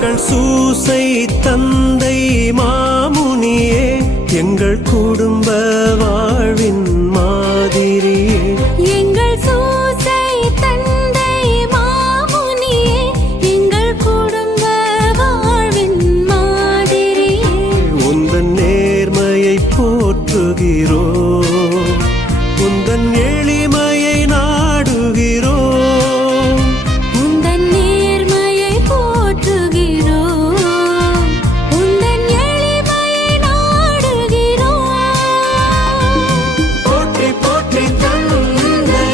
எங்கள் சூசை தந்தை மாமுனியே, எங்கள் குடும்ப வாழ்வின் மாதிரியே. எங்கள் சூசை தந்தை மாமுனியே, எங்கள் குடும்ப வாழ்வின் மாதிரியே. உந்தன் நேர்மையை போற்றுகிறோம், உந்தன் எளிமையை நாடுகிறோம். உந்தன் நேர்மையை போற்றுகிறோம், உந்தன் எளிமையை நாடுகிறோம். போற்றி போற்றி தந்தையே,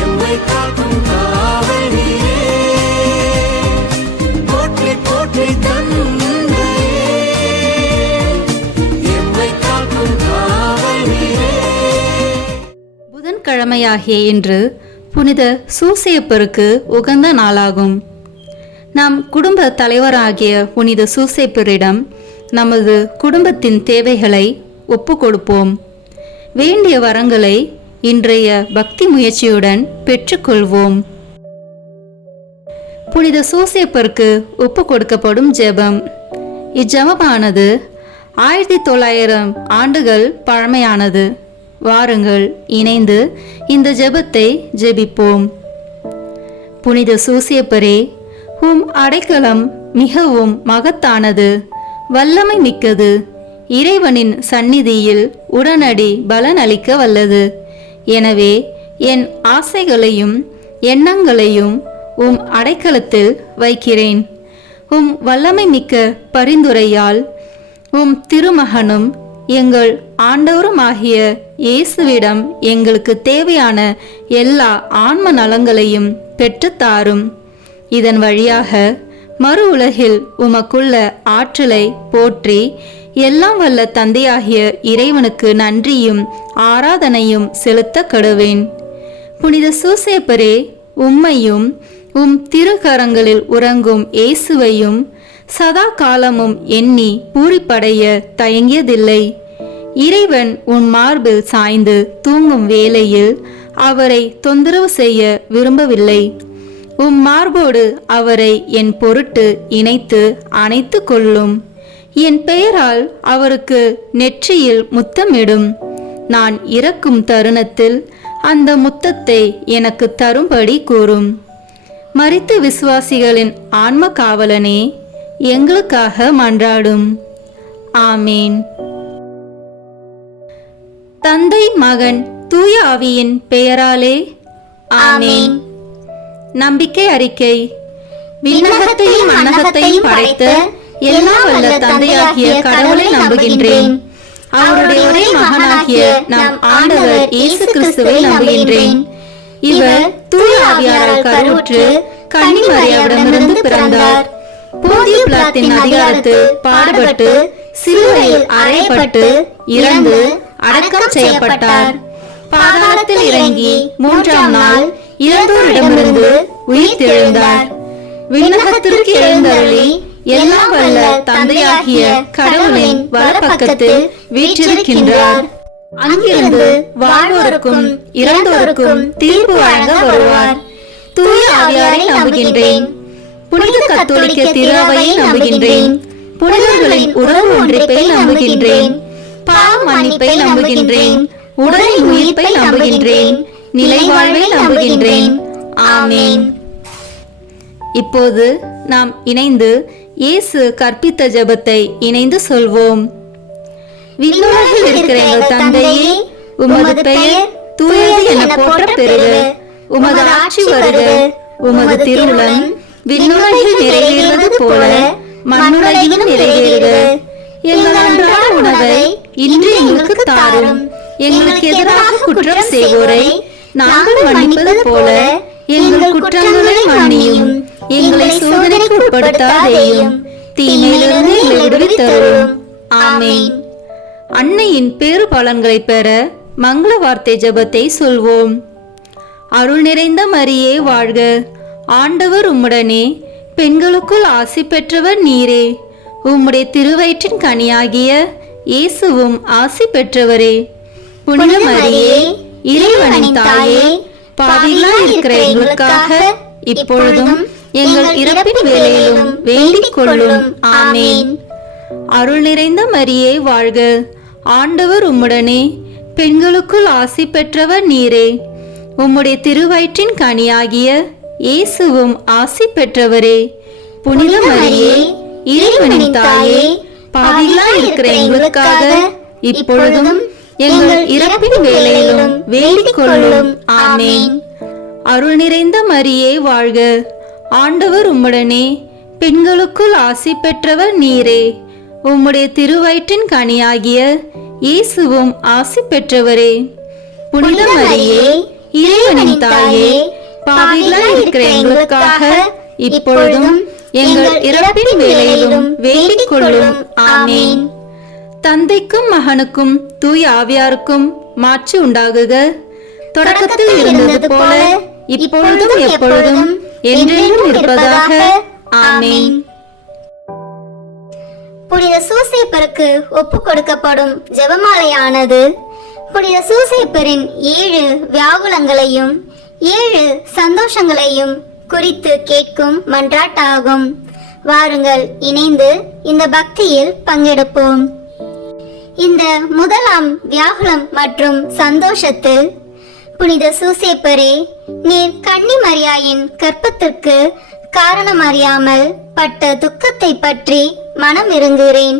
எம்மை காக்கும் காவல் நீரே. போற்றி போற்றி தந்தையே, எம்மை காக்கும் காவல் நீரே. புதன்கிழமையாகிய இன்று புனித சூசேப்பருக்கு உகந்த நாளாகும். நம் குடும்ப தலைவராகிய புனித சூசேப்பரிடம் நமது குடும்பத்தின் தேவைகளை ஒப்பு கொடுப்போம். வேண்டிய வரங்களை இன்றைய பக்தி முயற்சியுடன் பெற்றுக்கொள்வோம். புனித சூசேப்பருக்கு ஒப்பு கொடுக்கப்படும் ஜெபம். இஜெபமானது 1900 ஆண்டுகள் பழமையானது. வாருங்கள், இணைந்து இந்த ஜெபத்தை ஜெபிப்போம். புனித சூசேப்பரே, உம் அடைக்கலம் மிகவும் மகத்தானது, வல்லமை மிக்கது, இறைவனின் சந்நிதியில் உடனடி பலனளிக்க வல்லது. எனவே என் ஆசைகளையும் எண்ணங்களையும் உம் அடைக்கலத்தில் வைக்கிறேன். உம் வல்லமை மிக்க பரிந்துரையால் உம் திருமகனும் எங்கள் ஆண்டவருமாகிய இயேசுவிடம் எங்களுக்கு தேவையான எல்லா ஆன்ம நலங்களையும் பெற்றுத்தாரும். இதன் வழியாக மறு உலகில் உமக்குள்ள ஆற்றலை போற்றி எல்லாம் வல்ல தந்தையாகிய இறைவனுக்கு நன்றியும் ஆராதனையும் செலுத்த கடுவேன். புனித சூசேப்பரே, உம்மையும் உம் திருக்கரங்களில் உறங்கும் இயேசுவையும் சதா காலமும் எண்ணி பூரிப்படைய தயங்கியதில்லை. இறைவன் உன் மார்பில் சாய்ந்து தூங்கும் வேளையில் அவரை தொந்தரவு செய்ய விரும்பவில்லை. உம் மார்போடு அவரை என் பொருட்டு இணைத்து அணைத்து கொள்ளும். என் பெயரால் அவருக்கு நெற்றியில் முத்தமிடும். நான் இறக்கும் தருணத்தில் அந்த முத்தத்தை எனக்கு தரும்படி கூறும். மரித்த விசுவாசிகளின் ஆன்ம காவலனே, எங்களுக்காக மன்றாடும். ஆமேன். தந்தை, மகன், தூய ஆவியின் பெயராலே ஆமேன். நம்பிக்கை அறிக்கை. விண்ணகத்தையும் மண்ணகத்தையும் படைத்த எல்லாம் வல்ல தந்தையாகிய கடவுளை நம்புகின்றேன். அவருடைய ஒரே மகனாகிய நம் ஆண்டவர் இயேசு கிறிஸ்துவை நம்புகின்றேன். இவர் தூய ஆவியாரால் கருவுற்று கன்னி மரியாவிடமிருந்து பிறந்தார். போதிய பிலாத்தின் அதிகாரத்தில் பாடுபட்டு சிலுவையில் அறையப்பட்டு இறந்து அடக்கம் செய்யப்பட்டார். பாதாளத்தில் இறங்கி 3ஆம் நாள் இறந்தோரிடமிருந்து உயிர் தெழுந்தார். விண்ணகத்திற்கு எழுந்தருளி எல்லாம் வல்ல தந்தையாகிய கடவுளின் வலப்பக்கத்தில் வீற்றிருக்கின்றார். அங்கிருந்து வாழ்வோருக்கும் இறந்தோருக்கும் தீர்ப்பு வழங்க வருவார். தூய ஆவியாரை நம்புகின்றேன். புனித கத்தோலிக்க திருவையை நம்புகின்றேன். புனிதர்களின் உறவு ஒன்றிப்பை நம்புகின்றேன். பாவ மன்னிப்பை நம்புகின்றேன். உடலின் உயிர்ப்பை நம்புகின்றேன். நிலை வாழ்வை நம்புகின்றேன். ஆமேன். இப்போது நாம் இணைந்து இயேசு கற்பித்த ஜெபத்தை இணைந்து சொல்வோம். விண்ணுலகில் இருக்கிற எங்கள் தந்தையே, உமது பெயர் தூயது என போற்ற பெறுக. உமது ஆட்சி வருக. உமது திருவுளம் விண்ணுலகில் நிறைவேறுவது போல மண்ணுலகிலும் நிறைவேறுக. எங்கள் அன்றாட உணவை இன்று எங்களுக்கு தாரும். எங்களுக்கு எதிராக குற்றம் செய்வோரை நாங்கள் மன்னிப்பது போல எங்கள் குற்றங்களை மன்னியும். எங்களை சோதனைக்கு உட்படுத்தாதேயும், தீமையிலிருந்து எங்களை விடுவித்தருளும். ஆமேன். அன்னையின் பேறு பலன்களை பெற மங்கள வார்த்தை ஜெபத்தை சொல்வோம். அருள் நிறைந்த மரியே வாழ்க. ஆண்டவர் உம்முடனே, பெண்களுக்குள் ஆசி பெற்றவர் நீரே. உம்முடைய திருவயிற்றின் கனியாகிய இயேசுவும் ஆசி பெற்றவரே. புனித மரியே, இறைவனின் தாயே, பாவிகளாய் இருக்கிற எங்களுக்காக இப்பொழுதும் எங்கள் இறப்பின் வேளையிலும் வேண்டிக் கொள்ளும். ஆமேன். அருள் நிறைந்த மரியே வாழ்க, ஆண்டவர் உம்முடனே, பெண்களுக்குள் ஆசி பெற்றவர் நீரே. உம்முடைய திருவயிற்றின் கனியாகிய இயேசுவும் ஆசி பெற்றவரே. புனித மரியே, இறைவனின் தாயே, பாவிகளாய் இருக்கிற எங்களுக்காக இப்பொழுதும் எங்கள் இறப்பின் வேளையிலும் வேண்டிக் கொள்ளும். ஆமேன். அருள் நிறைந்த மரியே வாழ்க, ஆண்டவர் உம்முடனே, பெண்களுக்குள் ஆசி பெற்றவர் நீரே. உம்முடைய திருவயிற்றின் கனியாகிய இயேசுவும் ஆசி பெற்றவரே. புனித மரியே, இறைவனின் தாயே, பாவிகளாய் இருக்கிற எங்களுக்காக இப்பொழுதும் எங்கள் இறப்பின் வேளையிலும் வேண்டிக் கொள்ளும். ஆமேன். தந்தைக்கும் மகனுக்கும் தூய ஆவியாருக்கும் மாட்சி உண்டாகுக. தொடக்கத்தில் இருந்தது போல இப்பொழுதும் எப்பொழுதும் என்றென்றும் இருப்பதாக. ஆமேன். புனித சூசேப்பருக்கு ஒப்பு கொடுக்கப்படும் ஜெபமாலையானது புனித சூசேப்பரின் 7 வியாகுலங்களையும் 7 சந்தோஷங்களையும் குறித்து கேட்கும் மன்றாட்டாகும். வாருங்கள், இணைந்து இந்த பக்தியில் பங்கெடுப்போம். இந்த முதலாம் வியாகுலம் மற்றும் சந்தோஷத்தில், புனித சூசேப்பரே, நீர் கன்னி மரியாயின் கற்பத்திற்கு காரணம் அறியாமல் பட்ட துக்கத்தை பற்றி மனம் இறங்குகிறேன்.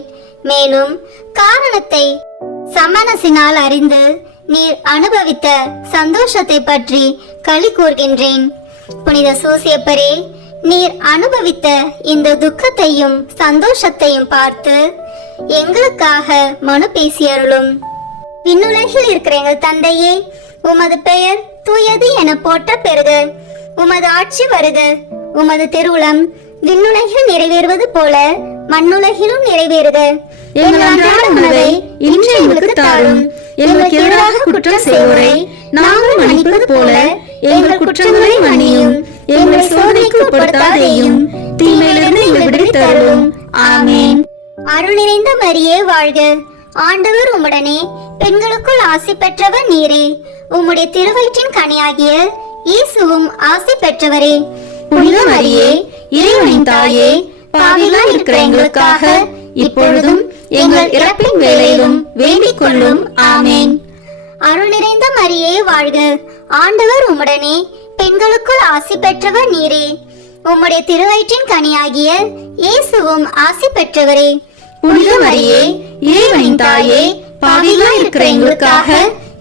மேலும் காரணத்தை சமணசினால் அறிந்து நீர் அனுபவித்த சந்தோஷத்தை பற்றி களி கூர்கின்றேன். புனித சூசேப்பரே, நீர் அனுபவித்த இந்த துக்கத்தையும் சந்தோஷத்தையும் பார்த்து எங்களுக்காக மனு பேசியருளும். விண்ணுலகில் இருக்கிற எங்கள் தந்தையே, உமது பெயர் தூயது என போற்ற பெறுக. உமது ஆட்சி வருக. உமது திருவுளம் விண்ணுலகில் நிறைவேறுவது போல மண்ணுலகிலும் நிறைவேறுக. எங்கள் அன்றாட உணவை இன்று எங்களுக்கு தாரும். எங்களுக்கு எதிராக குற்றம் செய்வோரை நாங்கள் மன்னிப்பது போல எங்கள் குற்றங்களை மன்னியும். எங்களை சோதனைக்கு உட்படுத்தாதேயும், தீமையிலிருந்து எங்களை விடுவித்தருளும். ஆமேன். அருள் நிறைந்த மரியே வாழ்க, ஆண்டவர் உம்முடனே, பெண்களுக்குள் ஆசி பெற்றவர் நீரே. உம்முடைய திருவயிற்றின் கனியாகிய இயேசுவும் ஆசி பெற்றவரே. புனித மரியே, இறைவனின் தாயே, பாவிகளாய் இருக்கிற எங்களுக்காக இப்பொழுதும் எங்கள் இறப்பின் வேளையிலும் வேண்டிக் கொள்ளும். ஆமேன். அருள் நிறைந்த மரியே வாழ்க, ஆண்டவர் உம்முடனே, பெண்களுக்குள் ஆசி பெற்றவர் நீரே. உம்முடைய திருவயிற்றின் கனியாகிய இயேசுவும் ஆசி பெற்றவரே. புனித மரியே, இறைவனின் தாயே, பாவிகளாய் இருக்கிற எங்களுக்காக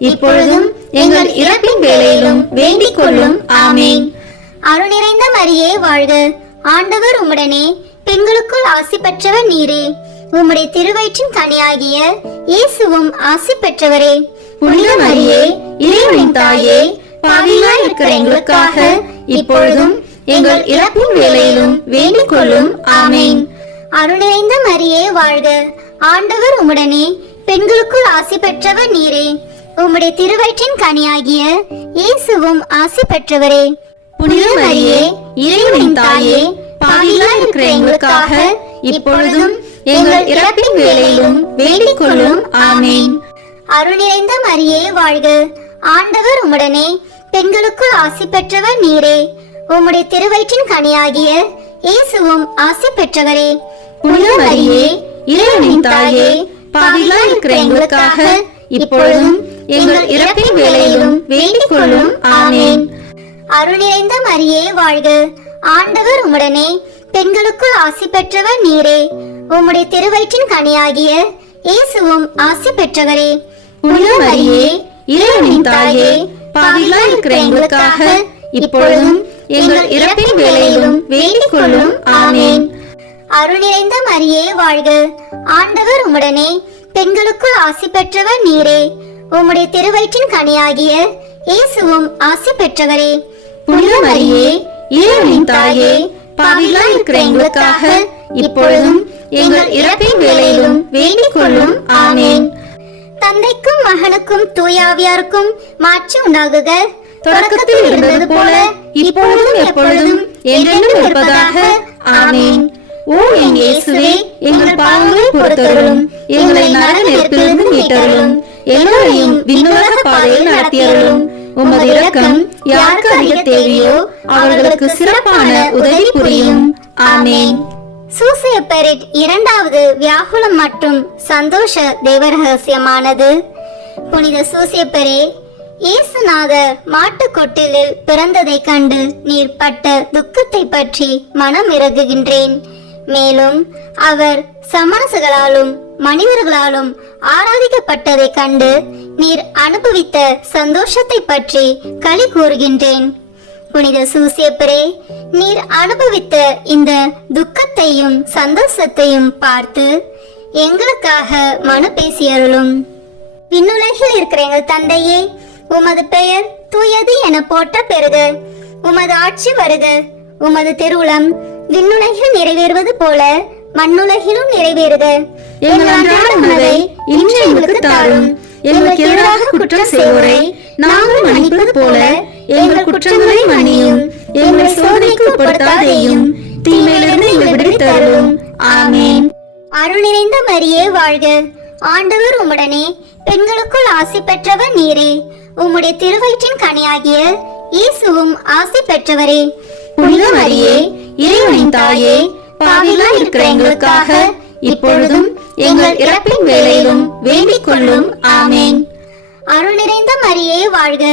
இப்பொழுதும் எங்கள் இறப்பின் வேளையிலும் வேண்டிக் கொள்ளும். ஆமேன். அருள் நிறைந்த மரியே வாழ்க, ஆண்டவர் உம்முடனே, பெண்களுக்குள் ஆசி பெற்றவர் நீரே. உம்முடைய திருவயிற்றின் கனியாகிய இயேசுவும் ஆசி பெற்றவரே. புனித மரியே, இறைவனின் தாயே, பாவிகளாய் இருக்கிற எங்களுக்காக இப்பொழுதும் எங்கள் இறப்பின் வேளையிலும் வேண்டிக் கொள்ளும். ஆமேன். அருள் நிறைந்த மரியே வாழ்க, ஆண்டவர் உம்முடனே, பெண்களுக்குள் ஆசி பெற்றவர் நீரே. உம்முடைய திருவயிற்றின் கனியாகிய இயேசுவும் ஆசி பெற்றவரே. புனித மரியே, இறைவனின் தாயே, பாவிகளாய் இருக்கிற எங்களுக்காக இப்பொழுதும் எங்கள் இறப்பின் வேளையிலும் வேண்டிக் கொள்ளும். ஆமேன். அருள் நிறைந்த மரியே வாழ்க, ஆண்டவர் உம்முடனே, பெண்களுக்குள் ஆசி பெற்றவர் நீரே. உம்முடைய திருவயிற்றின் கனியாகிய இயேசுவும் ஆசி பெற்றவரே. புனித மரியே, இறைவனின் தாயே, பாவிகளாய் இருக்கிற எங்களுக்காக இப்பொழுதும் எங்கள் இறப்பின் வேளையிலும் வேண்டிக் கொள்ளும். ஆமேன். அருள் நிறைந்த மரியே வாழ்க, ஆண்டவர் உம்முடனே, பெண்களுக்குள் ஆசி பெற்றவர் நீரே. உம்முடைய திருவயிற்றின் கனியாகிய இயேசுவும் ஆசி பெற்றவரே. புனித மரியே, இறைவனின் தாயே, பாவிகளாய் இருக்கிற எங்களுக்காக இப்பொழுதும் எங்கள் இறப்பின் வேளையிலும் வேண்டிக் கொள்ளும். ஆமேன். அருள் நிறைந்த மரியே வாழ்க, ஆண்டவர் உம்முடனே, பெண்களுக்குள் ஆசி பெற்றவர் நீரே. உம்முடைய திருவயிற்றின் கனியாகிய இயேசுவும் ஆசி பெற்றவரே. புனித மரியே, இறைவனின் தாயே, பாவிகளாய் இருக்கிற எங்களுக்காக இப்பொழுதும் எங்கள் இறப்பின் வேளையிலும் வேண்டிக் கொள்ளும். ஆமேன். தந்தைக்கும் மகனுக்கும் தூயாவியாருக்கும் மாட்சி உண்டாகுக. தொடக்கத்தில் இருந்தது போல இப்பொழுதும் எப்பொழுதும் என்றென்றும் இருப்பதாக. ஆமேன். ஓ என் இயேசுவே, எங்கள் பாவங்களை பொறுத்தருளும். எங்களை நரக நெருப்பிலிருந்து மீட்டருளும். எல்லோரையும் விண்ணுலக பாதையில் நடத்தியருளும். உமது இரக்கம் யாருக்கு அதிக தேவையோ அவர்களுக்கு சிறப்பான உதவி புரியும். ஆமேன். சூசையப்பரின் இரண்டாவது வியாகுலம் மற்றும் சந்தோஷ தேவரகசியமானது. புனித சூசையப்பரே, இயேசுநாதர் மாட்டுக்கொட்டிலில் பிறந்ததை கண்டு நீர் பட்ட துக்கத்தை பற்றி மனம் இறங்குகின்றேன். மேலும் அவர் சமணர்களாலும் மனிதர்களாலும் ஆராதிக்கப்பட்டதை கண்டு நீர் அனுபவித்த சந்தோஷத்தை பற்றி களி கூறுகின்றேன். புனித சூசையப்பரே, நீர் அனுபவித்த இந்த துக்கத்தையும் சந்தோஷத்தையும் பார்த்து எங்களுக்காக மனு பேசியருளும். விண்ணுலகில் இருக்கிற எங்கள் தந்தையே, உமது பெயர் தூயது என போற்ற பெறுக. உமது ஆட்சி வருக. உமது திருவுளம் விண்ணுலகில் நிறைவேறுவது போல மண்ணுலகிலும் நிறைவேறுக. எங்கள் அன்றாட உணவை இன்று எங்களுக்கு தாரும். எங்களுக்கு எதிராக குற்றம் செய்வோரை நாங்கள் மன்னிப்பது போல எங்கள் குற்றங்களை மன்னியும். எங்களை சோதனைக்கு உட்படுத்தாதேயும், தீமையிலிருந்து எங்களை விடுவித்தருளும். ஆமேன். அருள் நிறைந்த மரியே வாழ்க. ஆண்டவர் உம்முடனே, பெண்களுக்குள் ஆசி பெற்றவர் நீரே. உம்முடைய திருவயிற்றின் கனியாகிய இயேசுவும் ஆசி பெற்றவரே. புனித மரியே, இறைவனின் தாயே, பாவிகளாய் இருக்கிற எங்களுக்காக இப்பொழுதும் எங்கள் இறப்பின் வேளையிலும் வேண்டிக் கொள்ளும். ஆமேன். அருள் நிறைந்த மரியே வாழ்க.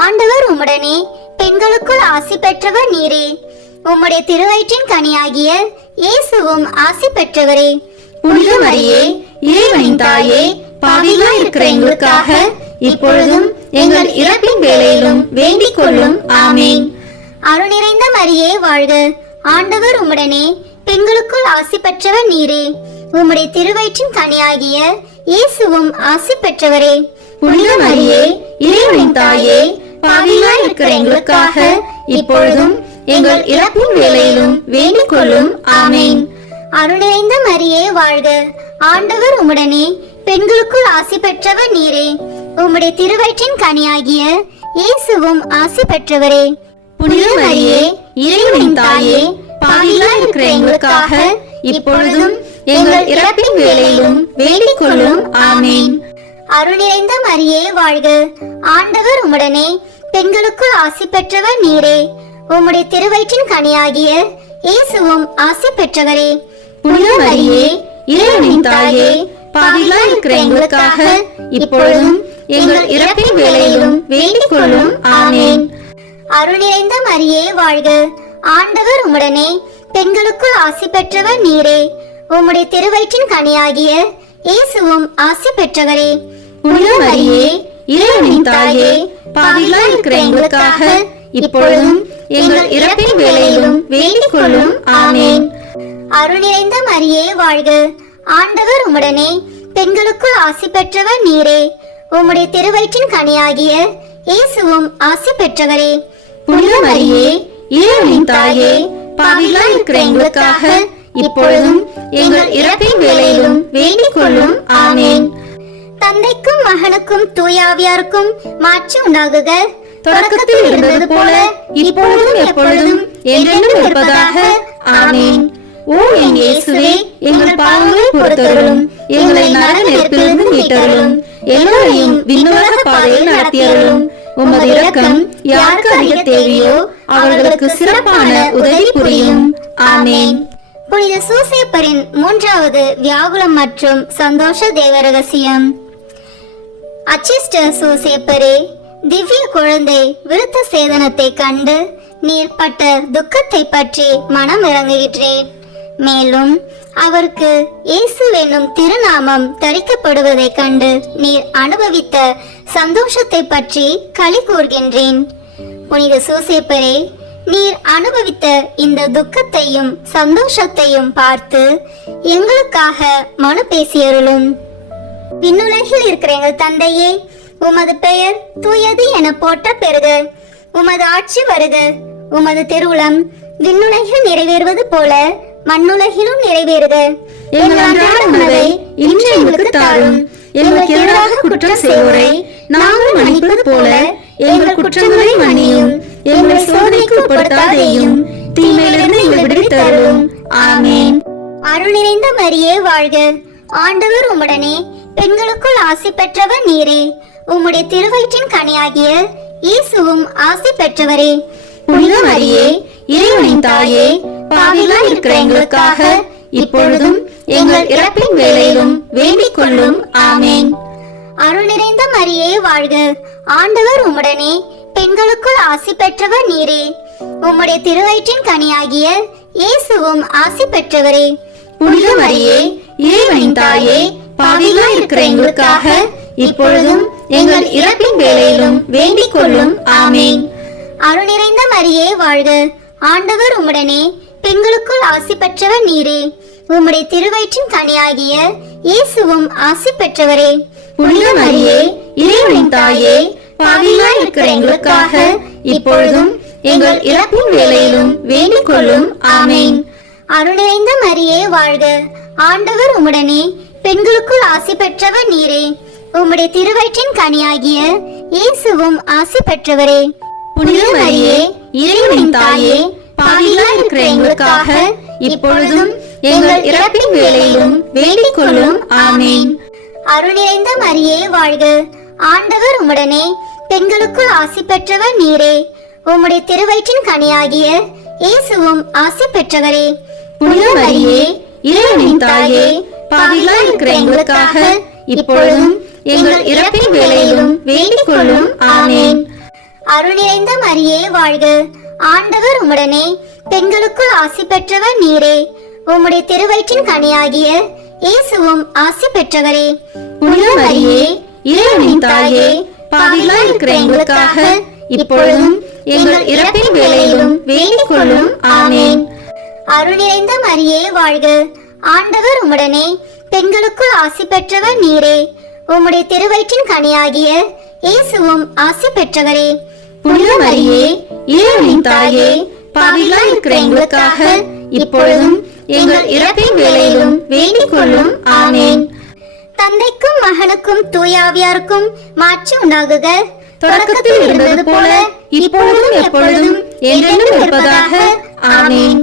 ஆண்டவர் உம்முடனே, பெண்களுக்குள் ஆசி பெற்றவர் நீரே. உம்முடைய திருவயிற்றின் கனியாகிய இயேசுவும் ஆசி பெற்றவரே. புனித மரியே, இறைவனின் தாயே, பாவிகளாய் இருக்கிற எங்களுக்காக இப்பொழுதும் எங்கள் இறப்பின் வேளையிலும் வேண்டிக் கொள்ளும். ஆமேன். அருள் நிறைந்த மரியே வாழ்க. ஆண்டவர் உம்முடனே, பெண்களுக்குள் ஆசி பெற்றவர் நீரே. உம்முடைய திருவயிற்றின் கனியாகிய இயேசுவும் ஆசி பெற்றவரே. புனித மரியே, இறைவனின் தாயே, பாவிகளாய் இருக்கிற எங்களுக்காக இப்பொழுதும் எங்கள் இறப்பின் வேளையிலும் வேண்டிக் கொள்ளும். ஆமேன். அருள் நிறைந்த மரியே வாழ்க. ஆண்டவர் உம்முடனே, பெண்களுக்குள் ஆசி பெற்றவர் நீரே. உம்முடைய திருவயிற்றின் கனியாகிய இயேசுவும் ஆசி பெற்றவரே. புனித மரியே, இறைவனின் தாயே, பாவிகளாய் இருக்கிற எங்களுக்காக இப்பொழுதும் எங்கள் இறப்பின் வேளையிலும் வேண்டிக் கொள்ளும். ஆமேன். அருள் நிறைந்த மரியே வாழ்க. ஆண்டவர் உம்முடனே, பெண்களுக்குள் ஆசி பெற்றவர் நீரே. உம்முடைய திருவயிற்றின் கனியாகிய இயேசுவும் ஆசி பெற்றவரே. புனித மரியே, இறைவனின் தாயே, பாவிகளாய் இருக்கிற எங்களுக்காக இப்பொழுதும் எங்கள் இறப்பின் வேளையிலும் வேண்டிக் கொள்ளும். ஆமேன். அருள் நிறைந்த மரியே வாழ்க. ஆண்டவர் உம்முடனே, பெண்களுக்குள் ஆசி பெற்றவர் நீரே. உம்முடைய திருவயிற்றின் கனியாகிய இயேசுவும் ஆசி பெற்றவரே. புனித மரியே, இறைவனின் தாயே, பாவிகளாய் இருக்கிற எங்களுக்காக இப்பொழுதும் எங்கள் இறப்பின் வேளையிலும் வேண்டிக் கொள்ளும். ஆமேன். அருள் நிறைந்த மரியே வாழ்க. ஆண்டவர் உம்முடனே, பெண்களுக்குள் ஆசி பெற்றவர் நீரே. உம்முடைய திருவயிற்றின் கனியாகிய இயேசுவும் ஆசி பெற்றவரே. புனித மரியே, இறைவனின் தாயே, பாவிகளாய் இருக்கிற எங்களுக்காக இப்பொழுதும் எங்கள் இறப்பின் வேளையிலும் வேண்டிக் கொள்ளும். ஆமேன். தந்தைக்கும் மகனுக்கும் தூயாவியாருக்கும் மாட்சி உண்டாகுக. தொடக்கத்தில் இருந்தது போல இப்பொழுதும் எப்பொழுதும் என்றென்றும் இருப்பதாக. ஆமேன். ஓ என் இயேசுவே, எங்கள் பாவங்களை பொறுத்தருளும். எங்களை நரக நெருப்பிலிருந்து மீட்டருளும். எல்லோரையும் விண்ணுலக பாதையில் நடத்தியருளும். உமது இரக்கம் யாருக்கு அதிக தேவையோ அவர்களுக்கு சிறப்பான உதவி புரியும். ஆமேன். புனித சூசையப்பரின் மூன்றாவது வியாகுலம் மற்றும் சந்தோஷ தேவரகசியம். அச்சிஷ்ட சூசையப்பரே, திவ்ய குழந்தை விருத்த சேதனத்தை கண்டு நீர் பட்ட துக்கத்தை பற்றி மனம் இறங்குகின்றேன். மேலும் அவருக்கு இயேசு என்னும் திருநாமம் தரிக்கப்படுவதை கண்டு நீர் அனுபவித்த சந்தோஷத்தை பற்றி களி கூர்கின்றேன். புனித சூசையப்பரே, நீர் அனுபவித்த இந்த துக்கத்தையும் சந்தோஷத்தையும் பார்த்து எங்களுக்காக மனு பேசியருளும். விண்ணுலகில் இருக்கிற எங்கள் தந்தையே, உமது பெயர் தூயது என போற்ற பெறுக. உமது ஆட்சி வருக. உமது திருவுளம் விண்ணுலகில் நிறைவேறுவது போல மண்ணுலகிலும் நிறைவேறுக. எங்கள் அன்றாட உணவை இன்று எங்களுக்கு தாரும். எங்களுக்கு எதிராக குற்றம் செய்வோரை நாங்கள் மன்னிப்பது போல எங்கள் குற்றங்களை மன்னியும். எங்களை சோதனைக்கு உட்படுத்தாதேயும், தீமையிலிருந்து எங்களை விடுவித்தருளும். ஆமேன். அருள் நிறைந்த மரியே வாழ்க. ஆண்டவர் உம்முடனே, பெண்களுக்குள் ஆசி பெற்றவர் நீரே. உம்முடைய திருவயிற்றின் கனியாகிய இயேசுவும் ஆசி பெற்றவரே. புனித மரியே, இறைவனின் தாயே, பாவிகளாய் இருக்கிற எங்களுக்காக இப்பொழுதும் எங்கள் இறப்பின் வேளையிலும் வேண்டிக் கொள்ளும். ஆமேன். அருள் நிறைந்த மரியே வாழ்க, ஆண்டவர் உம்முடனே, பெண்களுக்குள் ஆசி பெற்றவர் நீரே. உம்முடைய திருவயிற்றின் கனியாகிய இயேசுவும் ஆசி பெற்றவரே. புனித மரியே, இறைவனின் தாயே, பாவிகளாய் இருக்கிற எங்களுக்காக இப்பொழுதும் எங்கள் இறப்பின் வேளையிலும் வேண்டிக் கொள்ளும். ஆமேன். அருள் நிறைந்த மரியே வாழ்க, ஆண்டவர் உம்முடனே, பெண்களுக்குள் ஆசி பெற்றவர் நீரே. உம்முடைய திருவயிற்றின் கனியாகிய இயேசுவும் ஆசி பெற்றவரே. புனித மரியே, இறைவனின் தாயே, பாவிகளாய் இருக்கிற எங்களுக்காக இப்பொழுதும் எங்கள் இறப்பின் வேளையிலும் வேண்டிக் கொள்ளும். ஆமேன். அருள் நிறைந்த மரியே வாழ்க, ஆண்டவர் உம்முடனே, பெண்களுக்குள் ஆசி பெற்றவர் நீரே. உம்முடைய திருவயிற்றின் கனியாகிய இயேசுவும் ஆசி பெற்றவரே. புனித மரியே, இறைவனின் தாயே, பாவிகளாய் இருக்கிற எங்களுக்காக இப்பொழுதும் எங்கள் இறப்பின் வேளையிலும் வேண்டிக் கொள்ளும். ஆமேன். அருள் நிறைந்த மரியே வாழ்க, ஆண்டவர் உம்முடனே, பெண்களுக்குள் ஆசி பெற்றவர் நீரே. உம்முடைய திருவயிற்றின் கனியாகிய இயேசுவும் ஆசி பெற்றவரே. புனித மரியே, இறைவனின் தாயே, பாவிகளாய் இருக்கிற எங்களுக்காக இப்பொழுதும் எங்கள் இறப்பின் வேளையிலும் வேண்டிக் கொள்ளும். ஆமேன். அருள் நிறைந்த மரியே வாழ்க, ஆண்டவர் உம்முடனே, பெண்களுக்குள் ஆசி பெற்றவர் நீரே. உம்முடைய திருவயிற்றின் கனியாகிய இயேசுவும் ஆசி பெற்றவரே. புனித மரியே, இறைவனின் தாயே, பாவிகளாய் இருக்கிற எங்களுக்காக இப்பொழுதும் எங்கள் இறப்பின் வேளையிலும் வேண்டிக் கொள்ளும். ஆமேன். அருள் நிறைந்த மரியே வாழ்க, ஆண்டவர் உம்முடனே, பெண்களுக்குள் ஆசி பெற்றவர் நீரே. உம்முடைய திருவயிற்றின் கனியாகிய இயேசுவும் ஆசி பெற்றவரே. புனித மரியே, இறைவனின் தாயே, பாவிகளாய் இருக்கிற எங்களுக்காக இப்பொழுதும் எங்கள் இறப்பின் வேளையிலும் வேண்டிக் கொள்ளும். ஆமேன். தந்தைக்கும் மகனுக்கும் தூயாவியாருக்கும் மாட்சி உண்டாகுக. தொடக்கத்தில் இருந்தது போல இப்பொழுதும் எப்பொழுதும் என்றென்றும் இருப்பதாக. ஆமேன்.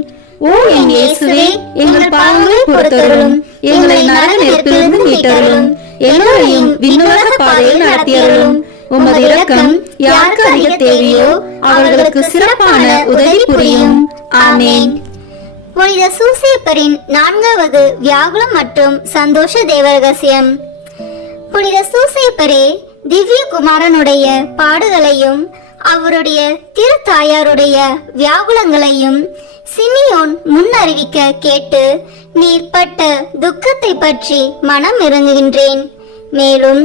ஓ என் இயேசுவே, எங்கள் பாவங்களை பொறுத்தருளும், எங்களை நரக நெருப்பிலிருந்து மீட்டருளும், எல்லோரையும் விண்ணுலக பாதையில் நடத்தியருளும். உமது இரக்கம் யாருக்கு அதிக தேவையோ அவர்களுக்கு சிறப்பான உதவி புரியும். ஆமேன். புனித சூசேப்பரின் 4வது வியாகுலம் மற்றும் சந்தோஷ தேவரகசியம். புனித சூசேப்பரே, திவ்ய குமாரனுடைய பாடுகளையும் அவருடைய திருத்தாயாருடைய வியாகுலங்களையும் சிமியோன் முன்னறிவிக்க கேட்டு நீர் பட்ட துக்கத்தை பற்றி மனம் இறங்குகின்றேன். மேலும்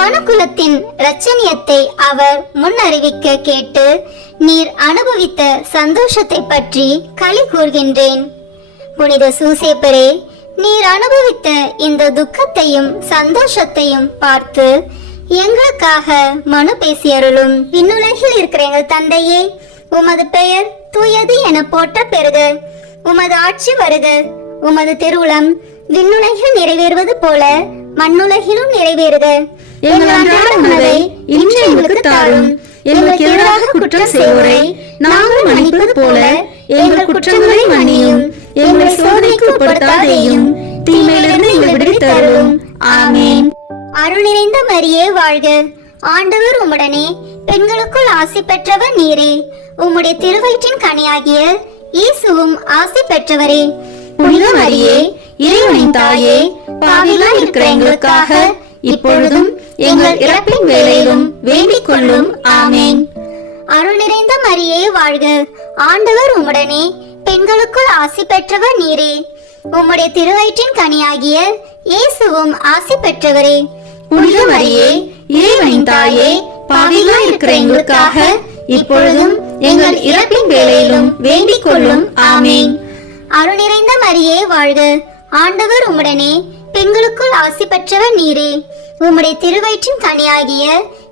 மனுக்குலத்தின் இரட்சணியத்தை அவர் முன்னறிவிக்க கேட்டு நீர் அனுபவித்த சந்தோஷத்தை பற்றி களி கூர்கின்றேன். புனித சூசேப்பரே, நீர் அனுபவித்த இந்த துக்கத்தையும் சந்தோஷத்தையும் பார்த்து எங்களுக்காக மனு பேசியருளும். விண்ணுலகில் இருக்கிற எங்கள் தந்தையே, உமது பெயர் தூயது என போற்ற பெறுக. உமது ஆட்சி வருக. உமது திருவுளம் விண்ணுலகில் நிறைவேறுவது போல மண்ணுலகிலும் நிறைவேறுக. எங்கள் அன்றாட உணவை இன்று எங்களுக்கு தாரும். எங்களுக்கு எதிராக குற்றம் செய்வோரை நாங்கள் மன்னிப்பது போல எங்கள் குற்றங்களை மன்னியும். எங்களை சோதனைக்கு உட்படுத்தாதேயும், தீமையிலிருந்து எங்களை விடுவித்தருளும். ஆமேன். அருள் நிறைந்த மரியே வாழ்க, ஆண்டவர் உம்முடனே, பெண்களுக்குள் ஆசி பெற்றவர் நீரே. உம்முடைய திருவயிற்றின் கனியாகிய இயேசுவும் ஆசி பெற்றவரே. புனித மரியே, இறைவனின் தாயே, பாவிகளாய் இருக்கிற எங்களுக்காக இப்பொழுதும் எங்கள் இறப்பின் வேளையிலும் வேண்டிக் கொள்ளும். ஆமேன். அருள் நிறைந்த மரியே வாழ்க, ஆண்டவர் உம்முடனே, பெண்களுக்குள் ஆசி பெற்றவர் நீரே. உம்முடைய திருவயிற்றின் கனியாகிய இயேசுவும் ஆசி பெற்றவரே. புனித மரியே, இறைவனின் தாயே, பாவிகளாய் இருக்கிற எங்களுக்காக இப்பொழுதும் எங்கள் இறப்பின் வேளையிலும் வேண்டிக் கொள்ளும். ஆமேன். அருள் நிறைந்த மரியே வாழ்க, ஆண்டவர் உம்முடனே, பெண்களுக்குள் ஆசி பெற்றவர் நீரே. உம்முடைய திருவயிற்றின் கனியாகிய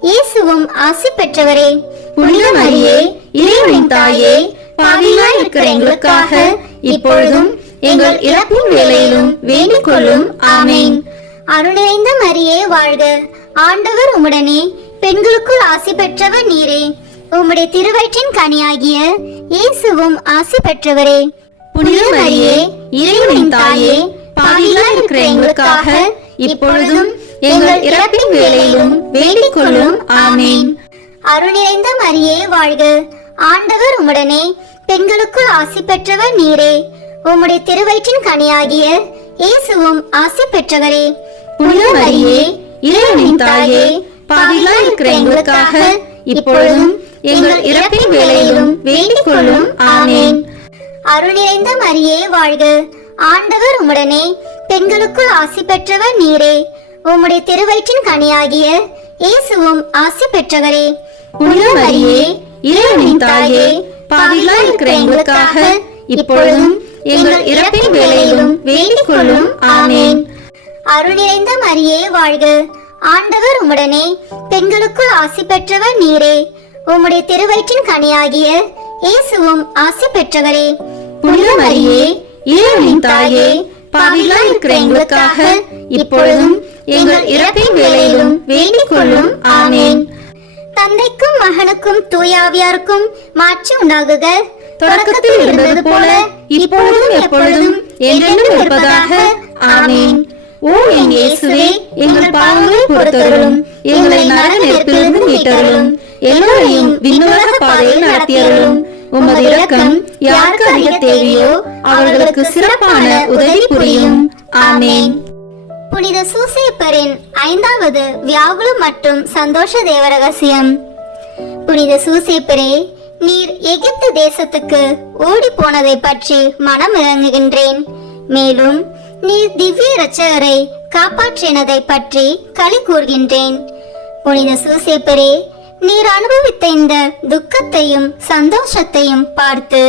இயேசுவும் ஆசி பெற்றவரே. புனித மரியே, இறைவனின் தாயே, பாவிகளாய் இருக்கிற எங்களுக்காக இப்பொழுதும் எங்கள் இறப்பின் வேளையிலும் வேண்டிக் கொள்ளும். ஆமேன். அருள் நிறைந்த மரியே வாழ்க, ஆண்டவர் உம்முடனே, பெண்களுக்குள் ஆசி பெற்றவர் நீரே. உம்முடைய திருவயிற்றின் கனியாகிய இயேசுவும் ஆசி பெற்றவரே. புனித மரியே, இறைவனின் தாயே, பாவிகளாய் இருக்கிற எங்களுக்காக இப்பொழுதும் எங்கள் இறப்பின் வேளையிலும் வேண்டிக் கொள்ளும். ஆமேன். அருள் நிறைந்த மரியே வாழ்க. ஆண்டவர் உம்முடனே, பெண்களுக்குள் ஆசி பெற்றவர் நீரே. உம்முடைய திருவயிற்றின் கனியாகிய இயேசுவும் ஆசி பெற்றவரே. புனித மரியே, இறைவனின் தாயே, பாவிகளாய் இருக்கிற எங்களுக்காக இப்பொழுதும் எங்கள் இறப்பின் வேளையிலும் வேண்டிக் கொள்ளும். ஆமென். அருள் நிறைந்த மரியே வாழ்க. ஆண்டவர் உம்முடனே, பெண்களுக்குள் ஆசி பெற்றவர் நீரே. உம்முடைய திருவயிற்றின் கனியாகிய இயேசுவும் ஆசி பெற்றவரே. புனித மரியே, இறைவனின் தாயே, பாவிகளாய் இருக்கிற எங்களுக்காக இப்பொழுதும் எங்கள் இறப்பின் வேளையிலும் வேண்டிக் கொள்ளும். ஆமென். அருள் நிறைந்த மரியே வாழ்க. ஆண்டவர் உம்முடனே, பெண்களுக்குள் ஆசி பெற்றவர் நீரே. உம்முடைய திருவயிற்றின் கனியாகிய இயேசுவும் ஆசி பெற்றவரே. புனித மரியே, இறைவனின் தாயே, பாவிகளாய் இருக்கிற எங்களுக்காக இப்பொழுதும் எங்கள் இறப்பின் வேளையிலும் வேண்டிக் கொள்ளும். ஆமென். தந்தைக்கும் மகனுக்கும் தூயாவியாருக்கும் மாட்சி உண்டாகுக. தொடக்கத்தில் இருந்தது போல இப்பொழுதும் எப்பொழுதும் என்றென்றும் இருப்பதாக. ஆமென். ஓ என் இயேசுவே, எங்கள் பாவங்களை பொறுத்தருளும், எங்களை நரக நெருப்பிலிருந்து மீட்டருளும், எல்லோரையும் விண்ணுலக பாதையில் நடத்தியருளும். உமது இரக்கம் யாருக்கு அதிக தேவையோ அவர்களுக்கு சிறப்பான உதவி புரியும். ஆமென். புனித சூசேப்பரின் 5வது வியாகுல மற்றும் சந்தோஷ தேவ ரகசியம். புனித சூசேப்பரே, நீர் எகிப்து தேசத்துக்கு ஓடி போனதை பற்றி மனம் இறங்குகின்றேன். மேலும் நீர் திவ்ய இரட்சகரை காப்பாற்றினதை பற்றி களி கூறுகின்றேன். புனித சூசேப்பரே, நீர் அனுபவித்த இந்த துக்கத்தையும் சந்தோஷத்தையும் பார்த்து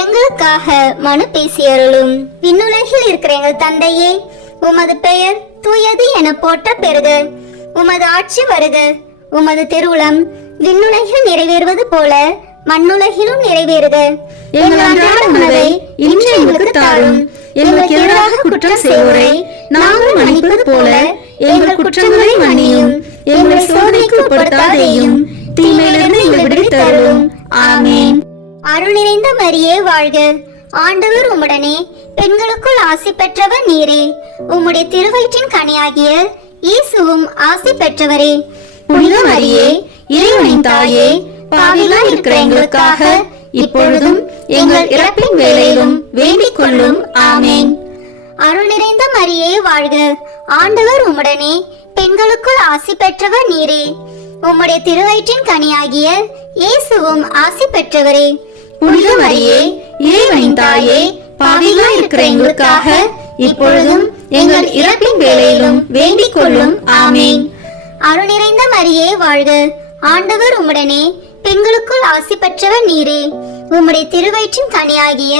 எங்களுக்காக மனு பேசியருளும். விண்ணுலகில் இருக்கிற எங்கள் தந்தையே, உமது பெயர் தூயது என போற்ற பெறுக. உமது ஆட்சி வருக. உமது திருவுளம் விண்ணுலகில் நிறைவேறுவது போல மண்ணுலகிலும் நிறைவேறுக. எங்கள் அன்றாட உணவை இன்று எங்களுக்கு தாரும். எங்களுக்கு எதிராக குற்றம் செய்வோரை நாங்கள் மன்னிப்பது போல எங்கள் குற்றங்களை மன்னியும். எங்களை சோதனைக்கு உட்படுத்தாதேயும், தீமையிலிருந்து எங்களை விடுவித்தருளும். ஆமென். அருள் நிறைந்த மரியே வாழ்க. ஆண்டவர் உம்முடனே, பெண்களுக்குள் ஆசி பெற்றவர் நீரே. உம்முடைய திருவயிற்றின் கனியாகிய இயேசுவும் ஆசி பெற்றவரே. புனித மரியே, இறைவனின் தாயே, பாவிகளாய் இருக்கிற எங்களுக்காக இப்பொழுதும் எங்கள் இறப்பின் வேளையிலும் வேண்டிக் கொள்ளும். ஆமென். அருள் நிறைந்த மரியே வாழ்க. ஆண்டவர் உம்முடனே, பெண்களுக்குள் ஆசி பெற்றவர் நீரே. உம்முடைய திருவயிற்றின் கனியாகிய இயேசுவும் ஆசி பெற்றவரே. புனித மரியே, இறைவனின் தாயே, பாவிகளாய் இருக்கிற எங்களுக்காக இப்பொழுதும் எங்கள் இறப்பின் வேளையிலும் வேண்டிக் கொள்ளும். ஆமென். அருள் நிறைந்த மரியே வாழ்க. ஆண்டவர் உம்முடனே, பெண்களுக்குள் ஆசி பெற்றவர் நீரே. உம்முடைய திருவயிற்றின் கனியாகிய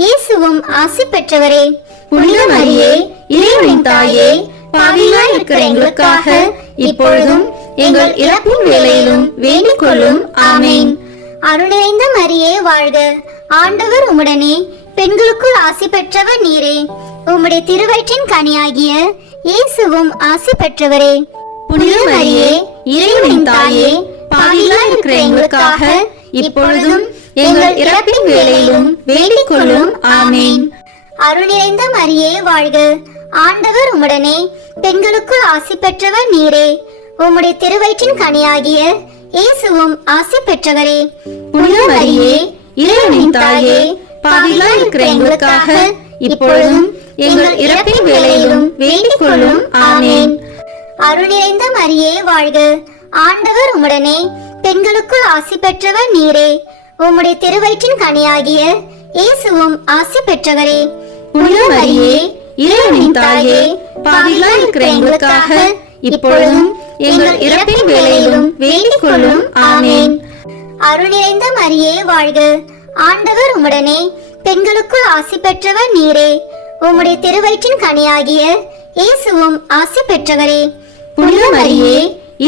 இயேசுவும் ஆசி பெற்றவரே. புனித மரியே, இறைவனின் தாயே, பாவிகளாய் இருக்கிற எங்களுக்காக இப்பொழுதும் எங்கள் இறப்பின் வேளையிலும் வேண்டிக் கொள்ளும். ஆமென். அருள் நிறைந்த மரியே வாழ்க. ஆண்டவர் உம்முடனே, பெண்களுக்குள் ஆசி பெற்றவர் நீரே. உம்முடைய திருவயிற்றின் கனியாகிய இயேசுவும் ஆசி பெற்றவரே. புனித மரியே, இறைவனின் தாயே, பாவிகளாய் இருக்கிற எங்களுக்காக இப்பொழுதும் எங்கள் இறப்பின் வேளையிலும் வேண்டிக் கொள்ளும். ஆமென். அருள் நிறைந்த மரியே வாழ்க. ஆண்டவர் உம்முடனே, பெண்களுக்குள் ஆசி பெற்றவர் நீரே. உம்முடைய திருவயிற்றின் கனியாகிய இயேசுவும் ஆசி பெற்றவரே. புனித மரியே, இறைவனின் தாயே, பாவிகளாய் இருக்கிற எங்களுக்காக இப்பொழுதும் எங்கள் இறப்பின் வேளையிலும் வேண்டிக் கொள்ளும். ஆமென். அருள் நிறைந்த மரியே வாழ்க. ஆண்டவர் உம்முடனே, பெண்களுக்குள் ஆசி பெற்றவர் நீரே. உம்முடைய திருவயிற்றின் கனியாகிய இயேசுவும் ஆசி பெற்றவரே. புனித மரியே, இறைவனின் தாயே, பாவிகளாய் இருக்கிற எங்களுக்காக இப்பொழுதும் எங்கள் இறப்பின் வேளையிலும் வேண்டிக் கொள்ளும். ஆமென். அருள் நிறைந்த மரியே வாழ்க. ஆண்டவர் உம்முடனே, பெண்களுக்குள் ஆசி பெற்றவர் நீரே. உம்முடைய திருவயிற்றின் கனியாகிய இயேசுவும் ஆசி பெற்றவரே. புனித மரியே,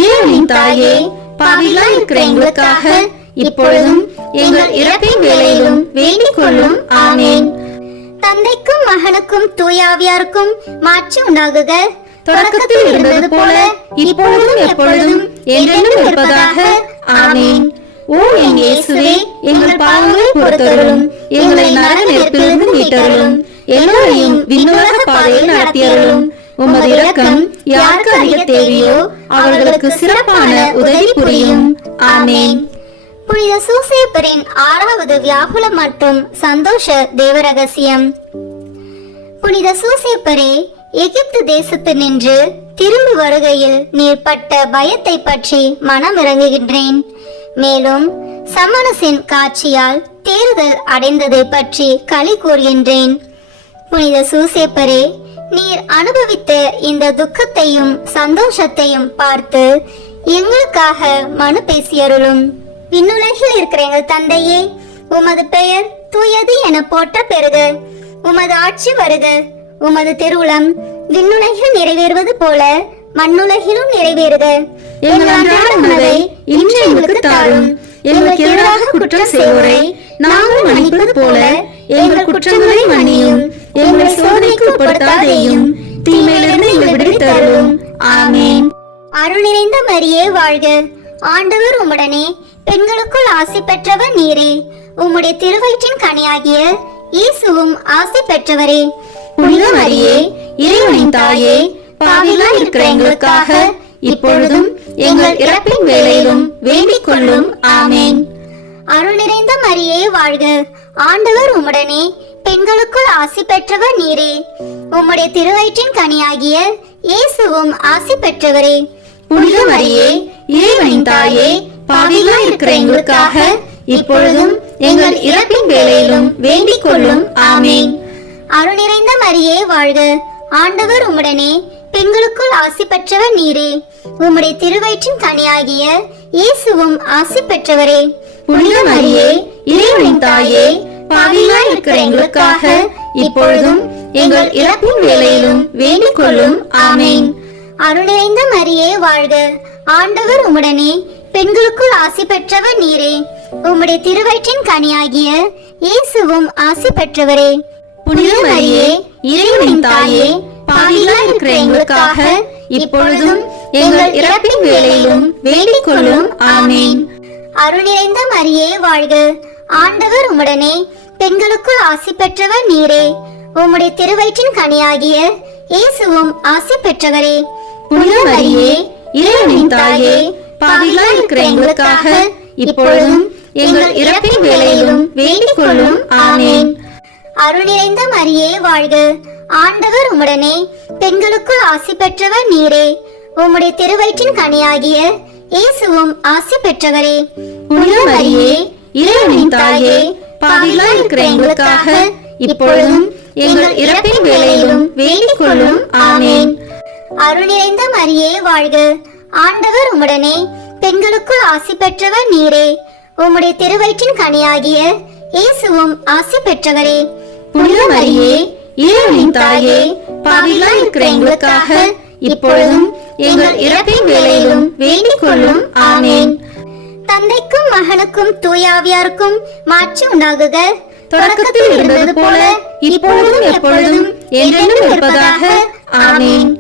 இறைவனின் தாயே, பாவிகளாய் இருக்கிற எங்களுக்காக இப்பொழுதும் எங்கள் இறப்பின் வேளையிலும் வேண்டிக் கொள்ளும். ஆமென். தந்தைக்கும் மகனுக்கும் தூயாவியாருக்கும் மாட்சி உண்டாகுக. தொடக்கத்தில் இருந்தது போல இப்பொழுதும் எப்பொழுதும் என்றென்றும் இருப்பதாக. ஆமென். ஓ என் இயேசுவே, எங்கள் பாவங்களை பொறுத்தருளும், எங்களை நரக நெருப்பிலிருந்து மீட்டருளும், எல்லோரையும் விண்ணுலக பாதையில் நடத்தியருளும். உமது இரக்கம் யாருக்கு அதிக தேவையோ அவர்களுக்கு சிறப்பான உதவி புரியும். ஆமேன். புனித சூசேப்பரின் 6வது வியாகுலம் மற்றும் சந்தோஷ தேவரகசியம். புனித சூசேப்பரே, எகிப்து தேசத்து நின்று திரும்பி வருகையில் நீர் பட்ட பயத்தை பற்றி மனம் இறங்குகின்றேன். மேலும் சமணசின் காட்சியால் தேறுதல் அடைந்ததை பற்றி களி கூறுகின்றேன். புனித சூசேப்பரே, நீர் அனுபவித்த இந்த துக்கத்தையும் சந்தோஷத்தையும் பார்த்து எங்களுக்காக மனு பேசியருளும். விண்ணுலகில் இருக்கிற எங்கள் தந்தையே, உமது பெயர் தூயது என போற்ற பெறுக. உமது ஆட்சி வருக. உமது திருவுளம் விண்ணுலகில் நிறைவேறுவது போல மண்ணுலகிலும் நிறைவேறுக. எங்கள் அன்றாட உணவை இன்று எங்களுக்கு தாரும். எங்களுக்கு எதிராக குற்றம் செய்வோரை நாங்கள் மன்னிப்பது போல எங்கள் குற்றங்களை மன்னியும். எங்களை சோதனைக்கு உட்படுத்தாதேயும், தீமையிலிருந்து எங்களை விடுவித்தருளும். ஆமேன். அருள் நிறைந்த மரியே வாழ்க. ஆண்டவர் உம்முடனே, பெண்களுக்குள் ஆசி பெற்றவர் நீரே. உம்முடைய திருவயிற்றின் கனியாகிய இயேசுவும் ஆசி பெற்றவரே. புனித மரியே, இறைவனின் தாயே, பாவிகளாய் இருக்கிற எங்களுக்காக இப்பொழுதும் எங்கள் இறப்பின் வேளையிலும் வேண்டிக் கொள்ளும். ஆமேன். அருள் நிறைந்த மரியே வாழ்க. ஆண்டவர் உம்முடனே, பெண்களுக்குள் ஆசி பெற்றவர் நீரே. உம்முடைய திருவயிற்றின் கனியாகிய இயேசுவும் ஆசி பெற்றவரே. புனித மரியே, இறைவனின் தாயே, பாவிகளாய் இருக்கிற எங்களுக்காக இப்பொழுதும் எங்கள் இறப்பின் வேளையிலும் வேண்டிக் கொள்ளும். ஆமேன். அருள் நிறைந்த மரியே வாழ்க. ஆண்டவர் உம்முடனே, பெண்களுக்குள் ஆசி பெற்றவர் நீரே. உம்முடைய திருவயிற்றின் கனியாகிய இயேசுவும் ஆசி பெற்றவரே. புனித மரியே, இறைவனின் தாயே, பாவிகளாய் இருக்கிற எங்களுக்காக இப்பொழுதும் எங்கள் இறப்பின் வேளையிலும் வேண்டிக் கொள்ளும். ஆமேன். அருள் நிறைந்த மரியே வாழ்க. ஆண்டவர் உம்முடனே, பெண்களுக்குள் ஆசி பெற்றவர் நீரே. உம்முடைய திருவயிற்றின் கனியாகிய இயேசுவும் ஆசி பெற்றவரே. புனித மரியே, இறைவனின் தாயே, பாவிகளாய் இருக்கிற எங்களுக்காக இப்பொழுதும் எங்கள் இறப்பின் வேளையிலும் வேண்டிக் கொள்ளும். ஆமேன். அருள் நிறைந்த மரியே வாழ்க. ஆண்டவர் உம்முடனே, பெண்களுக்குள் ஆசி பெற்றவர் நீரே. உம்முடைய திருவயிற்றின் கனியாகிய இயேசுவும் ஆசி பெற்றவரே. புனித மரியே, இறைவனின் தாயே, பாவிகளாய் இருக்கிற எங்களுக்காக இப்பொழுதும் எங்கள் இறப்பின் வேளையிலும் வேண்டிக் கொள்ளும். ஆமேன். அருள் நிறைந்த மரியே வாழ்க. ஆண்டவர் உம்முடனே, பெண்களுக்குள் ஆசி பெற்றவர் நீரே. உம்முடைய திருவயிற்றின் கனியாகிய இயேசுவும் ஆசி பெற்றவரே. புனித மரியே, இறைவனின் தாயே, பாவிகளாய் இருக்கிற எங்களுக்காக இப்பொழுதும் எங்கள் இறப்பின் வேளையிலும் வேண்டிக் கொள்ளும். ஆமேன். அருள் நிறைந்த மரியே வாழ்க. ஆண்டவர் உம்முடனே, பெண்களுக்குள் ஆசி பெற்றவர் நீரே. உம்முடைய திருவயிற்றின் கனியாகிய இயேசுவும் ஆசி பெற்றவரே. புனித மரியே, இறைவனின் தாயே, பாவிகளாய் இருக்கிற எங்களுக்காக இப்பொழுதும் எங்கள் இறப்பின் வேளையிலும் வேண்டிக் கொள்ளும். ஆமேன். தந்தைக்கும் மகனுக்கும் தூயாவியாருக்கும் மாட்சி உண்டாகுக. தொடக்கத்தில் இருந்தது போல இப்பொழுதும் எப்பொழுதும் என்றென்றும் இருப்பதாக. ஆமேன்.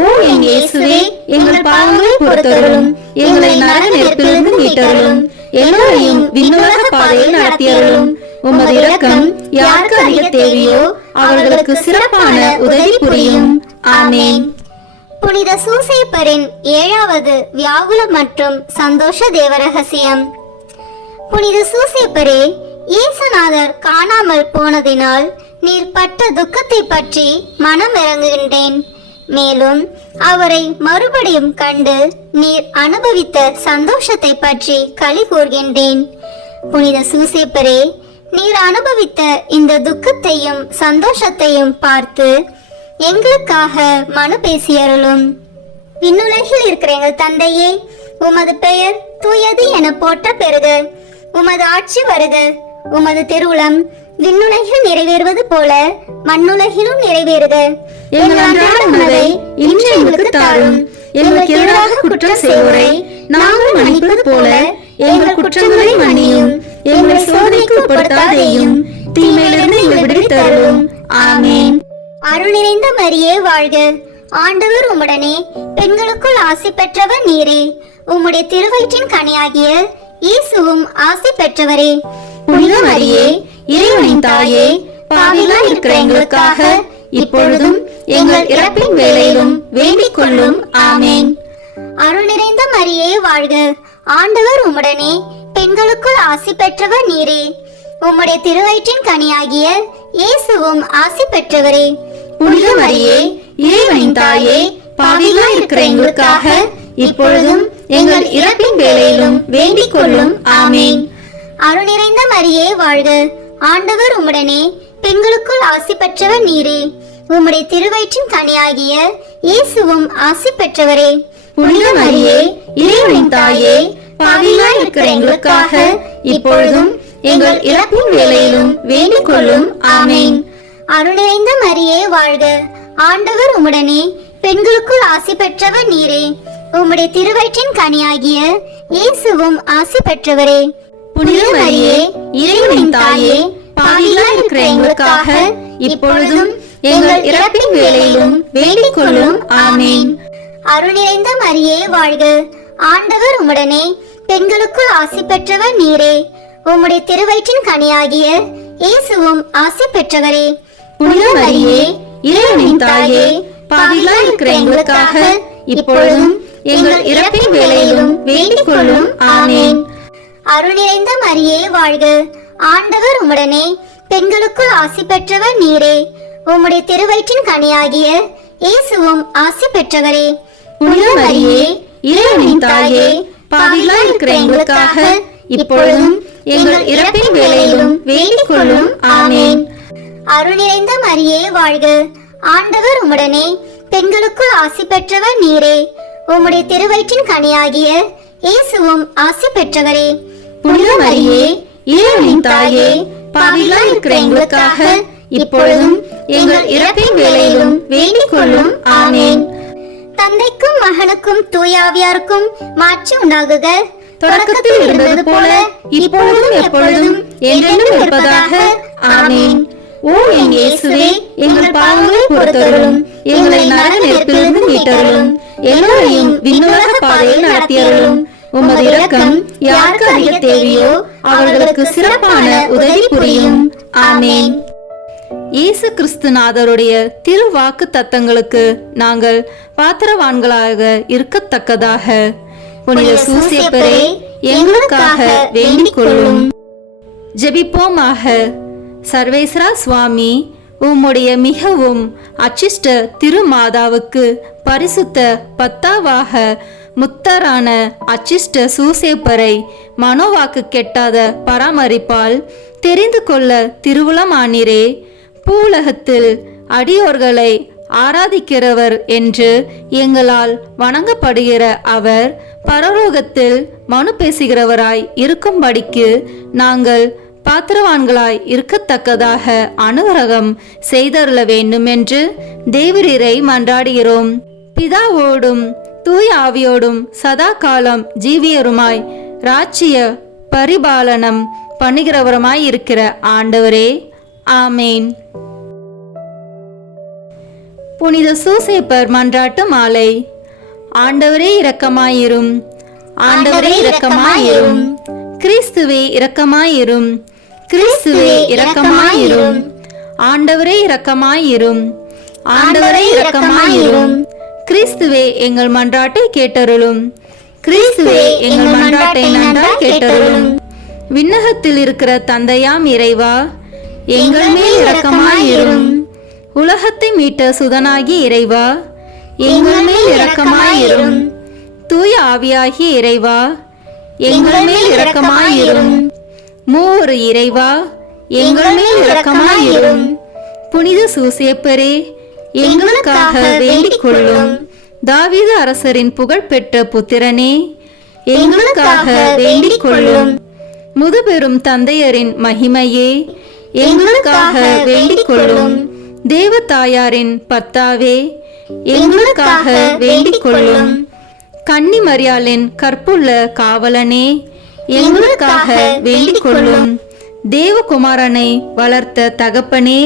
ஓ என் இயேசுவே, எங்கள் பாவங்களை பொறுத்தருளும். எங்களை நரக நெருப்பிலிருந்து மீட்டருளும். எல்லோரையும் விண்ணுலக பாதையில் நடத்தியருளும். உமது இரக்கம் யாருக்கு அதிக தேவையோ அவர்களுக்கு சிறப்பான உதவி புரியும். ஆமேன். புனித சூசேப்பரின் 7வது வியாகுலம் மற்றும் சந்தோஷ தேவரகசியம். புனித சூசேப்பரே, இயேசுநாதர் காணாமல் போனதினால் நீர் பட்ட துக்கத்தை பற்றி மனம் இறங்குகின்றேன். மேலும் அவரை மறுபடியும் கண்டு நீர் அனுபவித்த சந்தோஷத்தை பற்றி களி கூர்கின்றேன். புனித சூசேப்பரே, நீர் அனுபவித்த இந்த துக்கத்தையும் சந்தோஷத்தையும் பார்த்து எங்களுக்காக மனு பேசியருளும். விண்ணுலகில் இருக்கிற எங்கள் தந்தையே, உமது பெயர் தூயது என போற்ற பெறுக. உமது ஆட்சி வருக. உமது திருவுளம் விண்ணுலகில் நிறைவேறுவது போல மண்ணுலகிலும் நிறைவேறுக. எங்கள் அன்றாட உணவை இன்று எங்களுக்கு தாரும். எங்களுக்கு எதிராக குற்றம் செய்வோரை நாங்கள் மன்னிப்பது போல எங்கள் குற்றங்களை மன்னியும். எங்களை சோதனைக்கு உட்படுத்தாதேயும், தீமையிலிருந்து எங்களை விடுவித்தருளும். ஆமேன். அருள் நிறைந்த மரியே வாழ்க. ஆண்டவர் உம்முடனே, பெண்களுக்குள் ஆசி பெற்றவர் நீரே. உம்முடைய திருவயிற்றின் கனியாகிய இயேசுவும் ஆசி பெற்றவரே. புனித மரியே, இறைவனின் தாயே, பாவிகளாய் இருக்கிற எங்களுக்காக இப்பொழுதும் எங்கள் இறப்பின் வேளையிலும் வேண்டிக் கொள்ளும். ஆமேன். அருள் நிறைந்த மரியே வாழ்க, ஆண்டவர் உம்முடனே, பெண்களுக்குள் ஆசி பெற்றவர் நீரே. உம்முடைய திருவயிற்றின் கனியாகிய இயேசுவும் ஆசி பெற்றவரே. புனித மரியே, இறைவனின் தாயே, பாவிகளாய் இருக்கிற எங்களுக்காக இப்பொழுதும் எங்கள் இறப்பின் வேளையிலும் வேண்டிக் கொள்ளும். ஆமேன். அருள் நிறைந்த மரியே வாழ்க, ஆண்டவர் உம்முடனே, பெண்களுக்குள் ஆசி பெற்றவர் நீரே. உம்முடைய திருவயிற்றின் கனியாகிய இயேசுவும் ஆசி பெற்றவரே. புனித மரியே, இறைவனின் தாயே, பாவிகளாய் இருக்கிற எங்களுக்காக இப்பொழுதும் எங்கள் இறப்பின் வேளையிலும் வேண்டிக் கொள்ளும். ஆமேன். அருள் நிறைந்த மரியே வாழ்க, ஆண்டவர் உம்முடனே, பெண்களுக்குள் ஆசி பெற்றவர் நீரே. உம்முடைய திருவயிற்றின் கனியாகிய இயேசுவும் ஆசி பெற்றவரே. புனித மரியே, இறைவனின் தாயே, பாவிகளாய் இருக்கிற எங்களுக்காக இப்பொழுதும் எங்கள் இறப்பின் வேளையிலும் வேண்டிக் கொள்ளும். ஆமேன். அருள் நிறைந்த மரியே வாழ்க, ஆண்டவர் உம்முடனே, பெண்களுக்குள் ஆசி பெற்றவர் நீரே. உம்முடைய திருவயிற்றின் கனியாகிய இயேசுவும் ஆசி பெற்றவரே. புனித மரியே, இறைவனின் தாயே, பாவிகளாய் இருக்கிற எங்களுக்காக இப்பொழுதும் எங்கள் இறப்பின் வேளையிலும் வேண்டிக் கொள்ளும். ஆமேன். அருள் நிறைந்த மரியே வாழ்க, ஆண்டவர் உம்முடனே, பெண்களுக்குள் ஆசி பெற்றவர் நீரே. உம்முடைய திருவயிற்றின் கனியாகிய இயேசுவும் ஆசி பெற்றவரே. புனித மரியே, இறைவனின் தாயே, பாவிகளாய் இருக்கிற எங்களுக்காக இப்பொழுதும் எங்கள் இறப்பின் வேளையிலும் வேண்டிக் கொள்ளும். ஆமேன். அருள் நிறைந்த மரியே வாழ்க, ஆண்டவர் உம்முடனே, பெண்களுக்குள் ஆசி பெற்றவர் நீரே. உம்முடைய திருவயிற்றின் கனியாகிய இயேசுவும் ஆசி பெற்றவரே. புனித மரியே, இறைவனின் தாயே, பாவிகளாய் இருக்கிற எங்களுக்காக இப்பொழுதும் எங்கள் இறப்பின் வேளையிலும் வேண்டிக் கொள்ளும். ஆமேன். தந்தைக்கும் மகனுக்கும் தூயாவியாருக்கும் மாட்சி உண்டாகுக. தொடக்கத்தில் இருந்தது போல இப்பொழுதும் எப்பொழுதும் என்றென்றும் இருப்பதாக. ஆமேன். ஓ என் இயேசுவே, எங்கள் பாவங்களை பொறுத்தருளும், எங்களை நரக நெருப்பிலிருந்து மீட்டருளும், எல்லோரையும் விண்ணுலக பாதையில் நடத்தியருளும். உமது இரக்கம் யாருக்கு அதிக தேவையோ அவர்களுக்கு சிறப்பான உதவி புரியும். ஆமேன். இயேசு கிறிஸ்துநாதருடைய திருவாக்கு தத்தங்களுக்கு நாங்கள் பாத்திரவான்களாக இருக்கத்தக்கதாக புனித சூசேப்பரே எங்களுக்காக வேண்டிக் கொள்ளும். ஜெபிப்போமாக. சர்வேஸ்வரா சுவாமி, உம்முடைய மிகவும் அச்சிஷ்ட திருமாதாவுக்கு பரிசுத்த பத்தாவாக முத்தரான அச்சிஷ்ட சூசேப்பரை மனோவாக்கு கெட்டாத பராமரிப்பால் தெரிந்து கொள்ள திருவுளமானீரே. பூவுலகத்தில் அடியோர்களை ஆராதிக்கிறவர் என்று எங்களால் வணங்கப்படுகிற அவர் பரலோகத்தில் மனு பேசுகிறவராய் இருக்கும்படிக்கு நாங்கள் பாத்திரவான்களாய் இருக்கத்தக்கதாக அனுகிரகம் செய்தருள வேண்டும் என்று தேவரீரை மன்றாடுகிறோம். பிதாவோடும் தூய ஆவியோடும் சதா காலம் ஜீவியருமாய் ராஜ்ய பரிபாலனம் பண்ணுகிறவருமாய் இருக்கிற ஆண்டவரே. ஆமேன். புனித சூசேப்பர் மன்றாட்டு மாலை. ஆண்டவரே இரக்கமாயிரும், ஆண்டவரே இரக்கமாயிரும், கிறிஸ்துவே இரக்கமாயிரும், கிறிஸ்துவே இரக்கமாயிரும், ஆண்டவரே இரக்கமாயிரும், ஆண்டவரே இரக்கமாயிரும், கிறிஸ்துவே எங்கள் மன்றாட்டை கேட்டருளும், கிறிஸ்துவே எங்கள் மன்றாட்டை நன்றாய் கேட்டருளும். விண்ணகத்தில் இருக்கிற தந்தையாம் இறைவா, எங்கள் மேல் இரக்கமாயிரும். உலகத்தை மீட்ட சுதனாகி இறைவா, எங்கள் மேல் இரக்கமாயிரும். தூய ஆவியாகிய இறைவா, எங்கள் மேல் இரக்கமாயிரும். மூவொரு இறைவா, எங்கள் மேல் இரக்கமாயிரும். புனித சூசேப்பரே, எங்களுக்காக வேண்டிக் கொள்ளும். தாவீது அரசரின் புகழ்பெற்ற புத்திரனே, எங்களுக்காக வேண்டிக் கொள்ளும். முதுபெரும் தந்தையரின் மகிமையே, எங்களுக்காக வேண்டிக் கொள்ளும். தேவ தாயாரின் பர்த்தாவே, எங்களுக்காக வேண்டிக் கொள்ளும். கன்னி மரியாளின் கற்புள்ள காவலனே, எங்களுக்காக வேண்டிக் கொள்ளும். தேவகுமாரனை வளர்த்த தகப்பனே,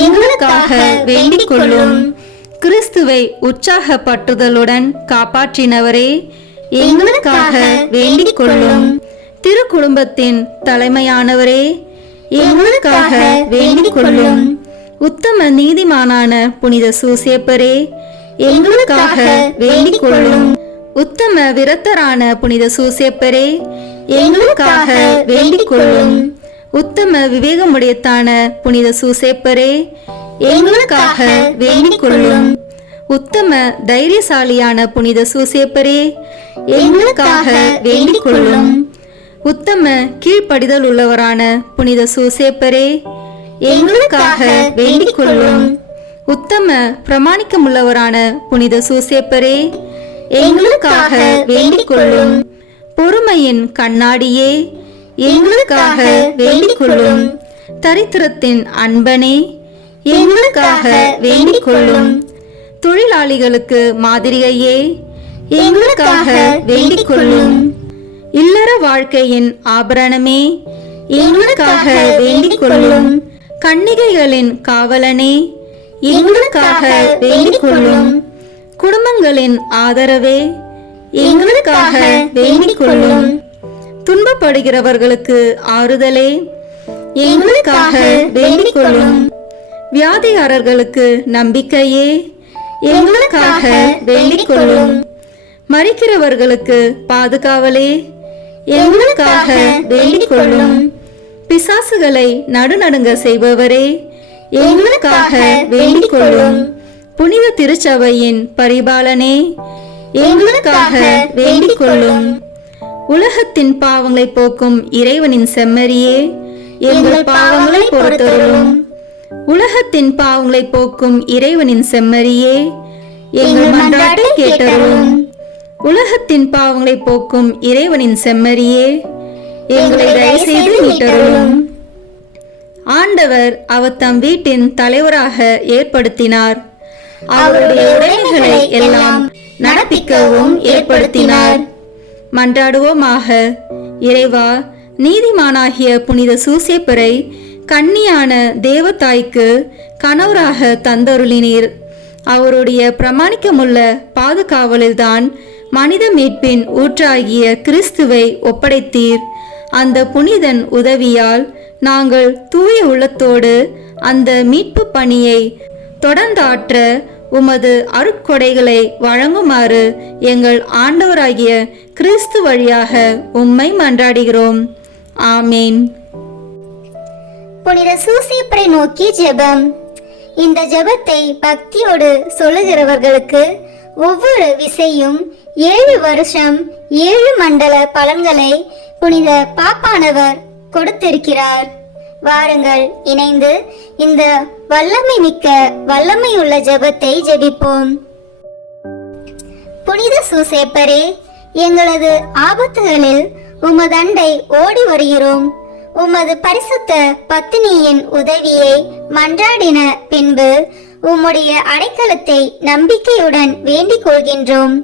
எங்களுக்காக வேண்டிக் கொள்ளும். கிறிஸ்துவை உற்சாக பற்றுதலுடன் காப்பாற்றினவரே, எங்களுக்காக வேண்டிக் கொள்ளும். திருக்குடும்பத்தின் தலைமையானவரே, எங்களுக்காக வேண்டிக் கொள்ளும். உத்தம நீதிமானான புனித சூசேப்பரே, எங்களுக்காக வேண்டிக் கொள்ளும். உத்தம விரத்தரான புனித சூசேப்பரே, எங்களுக்காக வேண்டிக் கொள்ளும். உத்தம விவேகமுடையத்தான புனித சூசேப்பரே, எங்களுக்காக வேண்டிக் கொள்ளும். உத்தம தைரியசாலியான புனித சூசேப்பரே, எங்களுக்காக வேண்டிக் கொள்ளும். உத்தம கீழ்ப்படிதல் உள்ளவரான புனித சூசேப்பரே, எங்களுக்காக வேண்டிக் கொள்ளும். உத்தம பிரமாணிக்கமுள்ளவரான புனித சூசேப்பரே, எங்களுக்காக வேண்டிக் கொள்ளும். பொறுமையின் கண்ணாடியே, எங்களுக்காக வேண்டிக் கொள்ளும். தரித்திரத்தின் அன்பனே, எங்களுக்காக வேண்டிக் கொள்ளும். தொழிலாளிகளுக்கு மாதிரியே, எங்களுக்காக வேண்டிக் கொள்ளும். இல்லற வாழ்க்கையின் ஆபரணமே, எங்களுக்காக வேண்டிக் கொள்ளும். கன்னிகைகளின் காவலனே, எங்களுக்காக வேண்டிக் கொள்ளும். குடும்பங்களின் ஆதரவே, எங்களுக்காக வேண்டிக் கொள்ளும். துன்பப்படுகிறவர்களுக்கு ஆறுதலே, எங்களுக்காக வேண்டிக் கொள்ளும். வியாதிகாரர்களுக்கு நம்பிக்கையே, எங்களுக்காக வேண்டிக் கொள்ளும். மரிக்கிறவர்களுக்கு பாதுகாவலே, எங்களுக்காக வேண்டிக் கொள்ளும். பிசாசுகளை நடுநடுங்க செய்பவரே, எங்களுக்காக வேண்டிக் கொள்ளும். புனித திருச்சபையின் பரிபாலனே, எங்களுக்காக வேண்டிக் கொள்ளும். உலகத்தின் பாவங்களை போக்கும் இறைவனின் செம்மறியே, எங்கள் பாவங்களை பொறுத்தருளும். உலகத்தின் பாவங்களை போக்கும் இறைவனின் செம்மறியே, எங்கள் மன்றாட்டை கேட்டருளும். உலகத்தின் பாவங்களை போக்கும் இறைவனின் செம்மறியே, எங்களை தயவு செய்து மீட்டருளும். ஆண்டவர் அவர் தம் வீட்டின் தலைவராக ஏற்படுத்தினார். அவருடைய உடைமைகளை எல்லாம் நடப்பிக்கவும் ஏற்படுத்தினார். மன்றாடுவோமாக. இறைவா, நீதிமானாகிய புனித சூசேப்பரை கன்னியான தேவதாய்க்கு கணவராக தந்தருளினீர். அவருடைய பிரமாணிக்கமுள்ள பாதுகாவலில்தான் மனித மீட்பின் ஊற்றாகிய கிறிஸ்துவை ஒப்படைத்தீர். அந்த புனிதன் உதவியால் நாங்கள் தூய உள்ளத்தோடு அந்த மீட்பு பணியை தொடர்ந்தாற்ற உமது அருட்கொடைகளை வழங்குமாறு எங்கள் ஆண்டவராகிய கிறிஸ்து வழியாக உம்மை மன்றாடுகிறோம். ஆமேன். புனித சூசேப்பரை நோக்கி ஜெபம். இந்த ஜெபத்தை பக்தியோடு சொல்லுகிறவர்களுக்கு ஒவ்வொரு விசையும் 7 வருஷம் 7 மண்டல பலன்களை புனித பாப்பானவர் கொடுத்திருக்கிறார். வாருங்கள், இணைந்து இந்த வல்லமை மிக்க வல்லமையுள்ள ஜெபத்தை ஜெபிப்போம். புனித சூசேப்பரே, எங்களது ஆபத்துகளில் உமதண்டை ஓடி வருகிறோம். உமது பரிசுத்த பத்தினியின் உதவியை மன்றாடின பின்பு உம்முடைய அடைக்கலத்தை நம்பிக்கையுடன் வேண்டிக் கொள்கின்றோம்.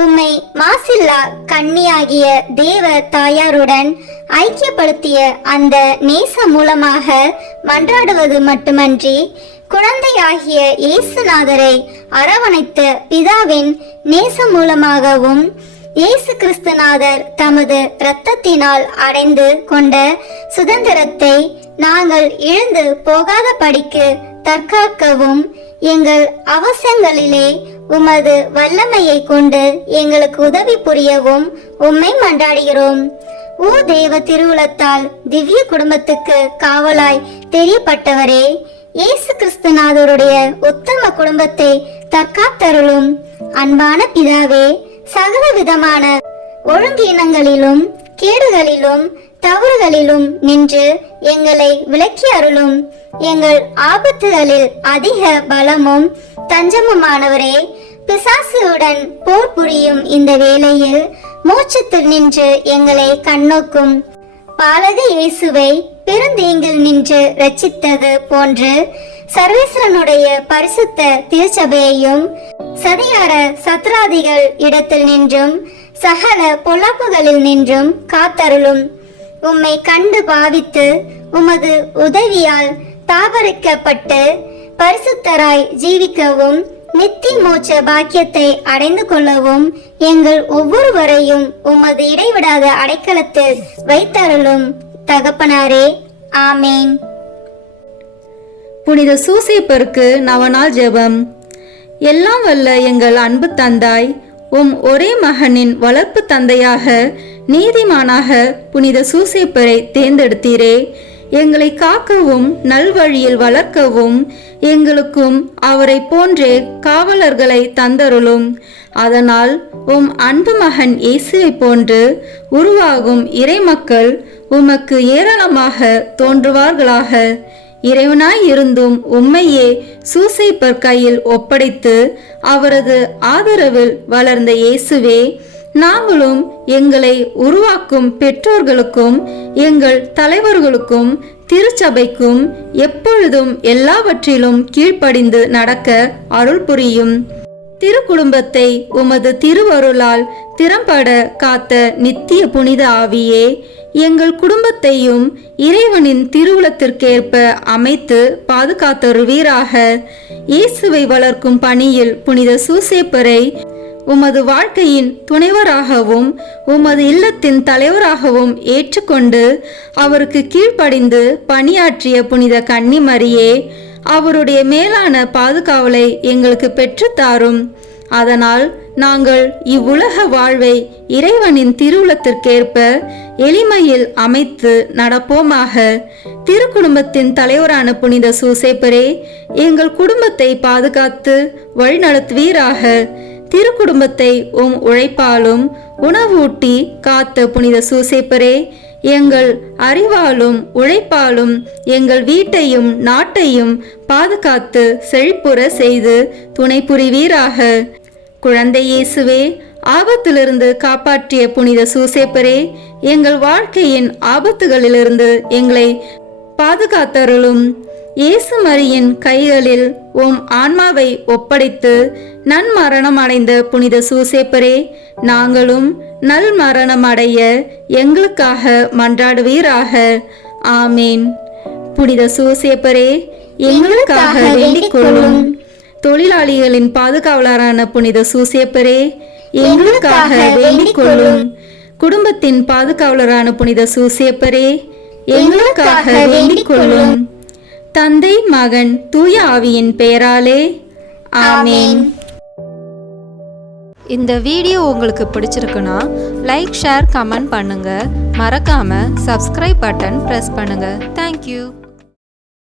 உம்மை மாசில்லா கன்னியாகிய தேவ தாயாருடன் ஐக்கியப்படுத்திய அந்த நேசம் மூலமாக மன்றாடுவது மட்டுமன்றி, குழந்தையாகிய இயேசுநாதரை அரவணைத்த பிதாவின் நேசம் மூலமாகவும் இயேசு கிறிஸ்துநாதர் தமது இரத்தத்தினால் அடைந்து கொண்ட சுதந்திரத்தை நாங்கள் இழந்து போகாத படிக்கு தற்காக்கவும் எங்கள் அவசரங்களிலே உமது வல்லமையை கொண்டு எங்களுக்கு உதவி புரியவும் உம்மை மன்றாடுகிறோம். ஓ தேவ திருவுளத்தால் திவ்ய குடும்பத்துக்கு காவலாய் தெரியப்பட்டவரே, இயேசு கிறிஸ்துநாதருடைய உத்தம குடும்பத்தை தற்காத்தருளும். அன்பான பிதாவே, சகல விதமான ஒழுங்கீனங்களிலும் கேடுகளிலும் தவறுகளிலும் நின்று எங்களை விலக்கி அருளும். எங்கள் ஆபத்துகளில் அதிக பலமும் தஞ்சமுமானவரே, பிசாசுடன் போர் புரியும் இந்த வேளையில் மோட்சத்தில் நின்று எங்களை கண்ணோக்கும் பாலக இயேசுவை பெருந்தீங்கில் நின்று ரட்சித்தது போன்று சர்வேஸ்வரனுடைய பரிசுத்த திருச்சபையையும் சதிகார சத்ராதிகள் இடத்தில் நின்றும் சகல பொல்லாப்புகளில் நின்றும் காத்தருளும். உம்மை கண்டு பாவித்து உமது உதவியால் தாபரிக்கப்பட்டு பரிசுத்தராய் ஜீவிக்கவும் நித்திய மோட்ச பாக்கியத்தை அடைந்து கொள்ளவும் எங்கள் ஒவ்வொருவரையும் உமது இடைவிடாத அடைக்கலத்தில் வைத்தருளும் தகப்பனாரே. ஆமேன். புனித சூசேப்பருக்கு நவநாள் ஜெபம். எல்லாம் வல்ல எங்கள் அன்பு தந்தாய், உம் ஒரே மகனின் வளர்ப்பு தந்தையாக நீதிமானாக புனித சூசேப்பரை தேர்ந்தெடுத்தீரே. எங்களை காக்கவும் நல்வழியில் வளர்க்கவும் எங்களுக்கும் அவரை போன்றே காவலர்களை தந்தருளும். அதனால் உம் அன்பு மகன் இயேசுவை போன்று உருவாகும் இறைமக்கள் உமக்கு ஏராளமாக தோன்றுவார்களாக. இறைவனாய் இருந்தும் உம்மையே சூசேப்பர் கையில் ஒப்படைத்து அவரது ஆதரவில் வளர்ந்த இயேசுவே, நாங்களும் எங்களை உருவாக்கும் பெற்றோர்களுக்கும் எங்கள் தலைவர்களுக்கும் திருச்சபைக்கும் எப்பொழுதும் எல்லாவற்றிலும் கீழ்ப்படிந்து நடக்க அருள் புரியும். திருக்குடும்பத்தை உமது திருவருளால் திறம்பட காத்த நித்திய புனித ஆவியே, எங்கள் குடும்பத்தையும் இறைவனின் திருவுளத்திற்கேற்ப அமைத்து பாதுகாத்தருவீராக. இயேசுவை வளர்க்கும் பணியில் புனித சூசேப்பரை உமது வாழ்க்கையின் துணைவராகவும் உமது இல்லத்தின் தலைவராகவும் ஏற்றுக்கொண்டு அவருக்கு கீழ்ப்படிந்து பணியாற்றிய புனித கன்னிமரியே, அவருடைய மேலான பாதுகாவலை எங்களுக்கு பெற்றுத்தாரும். அதனால் நாங்கள் இவ்வுலக வாழ்வை இறைவனின் திருவுளத்திற்கேற்ப எளிமையில் அமைத்து நடப்போமாக. திருக்குடும்பத்தின் தலைவரான புனித சூசேப்பரே, எங்கள் குடும்பத்தை பாதுகாத்து வழிநடத்துவீராக. திருக்குடும்பத்தை உம் உழைப்பாலும் உணவூட்டி காத்த புனித சூசேப்பரே, எங்கள் அறிவாலும் உழைப்பாலும் எங்கள் வீட்டையும் நாட்டையும் பாதுகாத்து செழிப்புற செய்து துணை புரிவீராக. குழந்தை இயேசுவே, ஆபத்திலிருந்து காப்பாற்றிய புனித சூசேப்பரே, எங்கள் வாழ்க்கையின் ஆபத்துகளிலிருந்து எங்களை பாதுகாத்தருளும். இயேசு மரியின் கைகளில் உம் ஆன்மாவை ஒப்படைத்து நன்மரணம் அடைந்த புனித சூசேப்பரே, நாங்களும் நல் மரணம் அடைய எங்களுக்காக மன்றாடுவீராக. ஆமேன். புனித சூசேப்பரே, எங்களுக்காக வேண்டிக் கொள்ளும். தொழிலாளிகளின் பாதுகாவலரான புனித சூசேப்பரே, எங்களுக்காக வேண்டிக் கொள்ளும். குடும்பத்தின் பாதுகாவலரான புனித சூசேப்பரே, எங்களுக்காக வேண்டிக் கொள்ளும். தந்தை, மகன், தூய ஆவியின் பெயராலே ஆமேன். இந்த வீடியோ உங்களுக்கு பிடிச்சிருக்குன்னா லைக், ஷேர், கமெண்ட் பண்ணுங்க. மறக்காம சப்ஸ்கிரைப் பட்டன் பிரஸ் பண்ணுங்க. தேங்க்யூ.